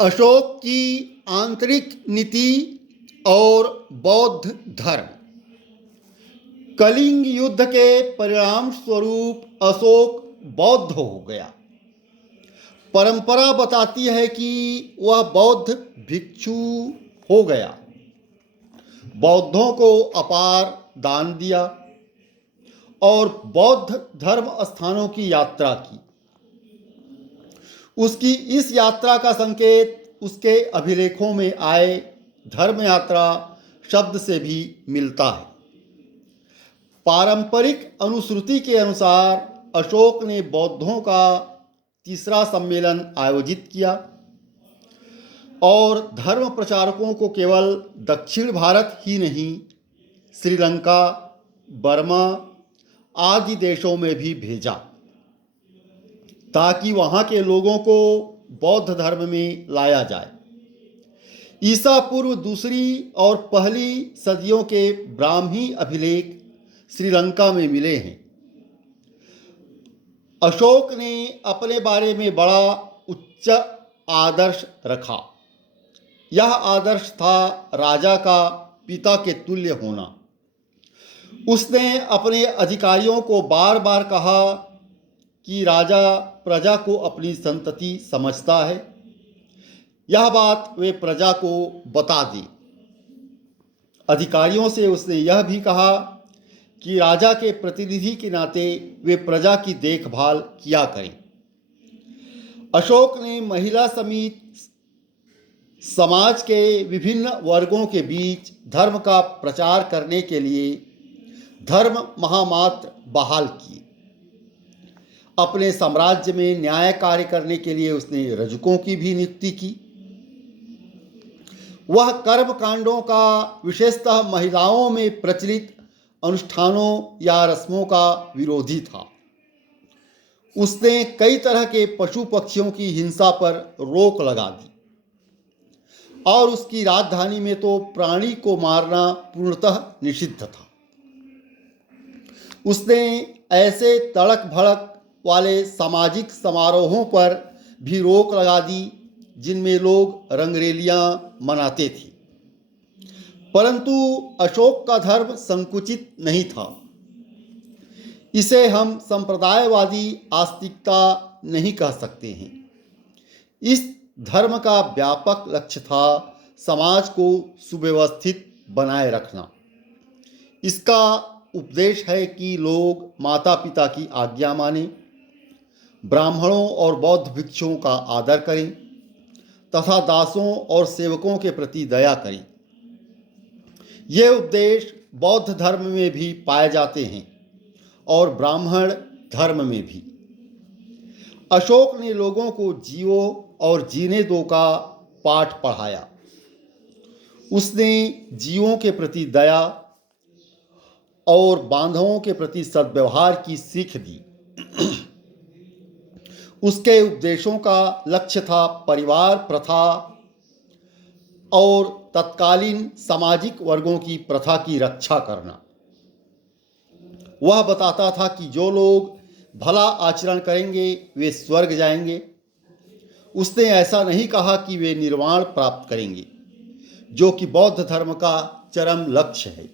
अशोक की आंतरिक नीति और बौद्ध धर्म। कलिंग युद्ध के परिणाम स्वरूप अशोक बौद्ध हो गया। परंपरा बताती है कि वह बौद्ध भिक्षु हो गया, बौद्धों को अपार दान दिया और बौद्ध धर्म स्थानों की यात्रा की। उसकी इस यात्रा का संकेत उसके अभिलेखों में आए धर्म यात्रा शब्द से भी मिलता है। पारंपरिक अनुश्रुति के अनुसार अशोक ने बौद्धों का तीसरा सम्मेलन आयोजित किया और धर्म प्रचारकों को केवल दक्षिण भारत ही नहीं, श्रीलंका, बर्मा आदि देशों में भी भेजा ताकि वहाँ के लोगों को बौद्ध धर्म में लाया जाए। ईसा पूर्व दूसरी और पहली सदियों के ब्राह्मी अभिलेख श्रीलंका में मिले हैं। अशोक ने अपने बारे में बड़ा उच्च आदर्श रखा। यह आदर्श था राजा का पिता के तुल्य होना। उसने अपने अधिकारियों को बार बार कहा कि राजा प्रजा को अपनी संतति समझता है। यह बात वे प्रजा को बता दी। अधिकारियों से उसने यह भी कहा कि राजा के प्रतिनिधि के नाते वे प्रजा की देखभाल किया करें। अशोक ने महिला समेत समाज के विभिन्न वर्गों के बीच धर्म का प्रचार करने के लिए धर्म महामात्र बहाल किए। अपने साम्राज्य में न्याय कार्य करने के लिए उसने रजकों की भी नियुक्ति की। वह कर्म कांडों का, विशेषतः महिलाओं में प्रचलित अनुष्ठानों या रस्मों का विरोधी था। उसने कई तरह के पशु पक्षियों की हिंसा पर रोक लगा दी और उसकी राजधानी में तो प्राणी को मारना पूर्णतः निषिद्ध था। उसने ऐसे तड़क भड़क वाले सामाजिक समारोहों पर भी रोक लगा दी जिनमें लोग रंगरेलियां मनाते थे। परंतु अशोक का धर्म संकुचित नहीं था। इसे हम संप्रदायवादी आस्तिकता नहीं कह सकते हैं। इस धर्म का व्यापक लक्ष्य था समाज को सुव्यवस्थित बनाए रखना। इसका उपदेश है कि लोग माता पिता की आज्ञा मानें, ब्राह्मणों और बौद्ध भिक्षुओं का आदर करें तथा दासों और सेवकों के प्रति दया करें। ये उपदेश बौद्ध धर्म में भी पाए जाते हैं और ब्राह्मण धर्म में भी। अशोक ने लोगों को जियो और जीने दो का पाठ पढ़ाया। उसने जीवों के प्रति दया और बांधवों के प्रति सद्व्यवहार की सीख दी। उसके उपदेशों का लक्ष्य था परिवार प्रथा और तत्कालीन सामाजिक वर्गों की प्रथा की रक्षा करना। वह बताता था कि जो लोग भला आचरण करेंगे वे स्वर्ग जाएंगे। उसने ऐसा नहीं कहा कि वे निर्वाण प्राप्त करेंगे, जो कि बौद्ध धर्म का चरम लक्ष्य है।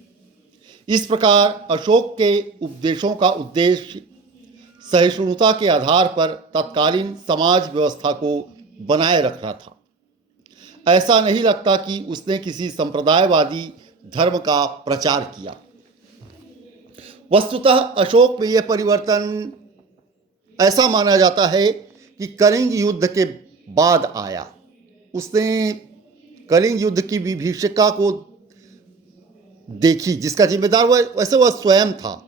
इस प्रकार अशोक के उपदेशों का उद्देश्य सहिष्णुता के आधार पर तत्कालीन समाज व्यवस्था को बनाए रखना था। ऐसा नहीं लगता कि उसने किसी संप्रदायवादी धर्म का प्रचार किया। वस्तुतः अशोक में यह परिवर्तन ऐसा माना जाता है कि कलिंग युद्ध के बाद आया। उसने कलिंग युद्ध की विभीषिका को देखी, जिसका जिम्मेदार वैसे वह स्वयं था,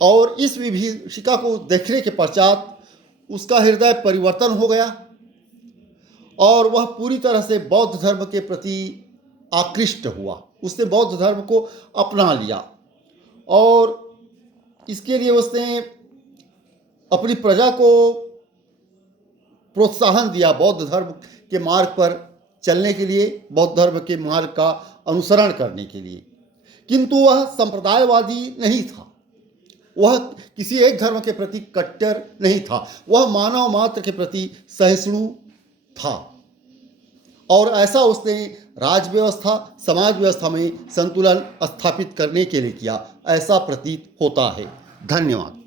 और इस विभीषिका को देखने के पश्चात उसका हृदय परिवर्तन हो गया और वह पूरी तरह से बौद्ध धर्म के प्रति आकृष्ट हुआ। उसने बौद्ध धर्म को अपना लिया और इसके लिए उसने अपनी प्रजा को प्रोत्साहन दिया बौद्ध धर्म के मार्ग पर चलने के लिए, बौद्ध धर्म के मार्ग का अनुसरण करने के लिए। किंतु वह संप्रदायवादी नहीं था। वह किसी एक धर्म के प्रति कट्टर नहीं था। वह मानव मात्र के प्रति सहिष्णु था और ऐसा उसने राज व्यवस्था समाज व्यवस्था में संतुलन स्थापित करने के लिए किया, ऐसा प्रतीत होता है। धन्यवाद।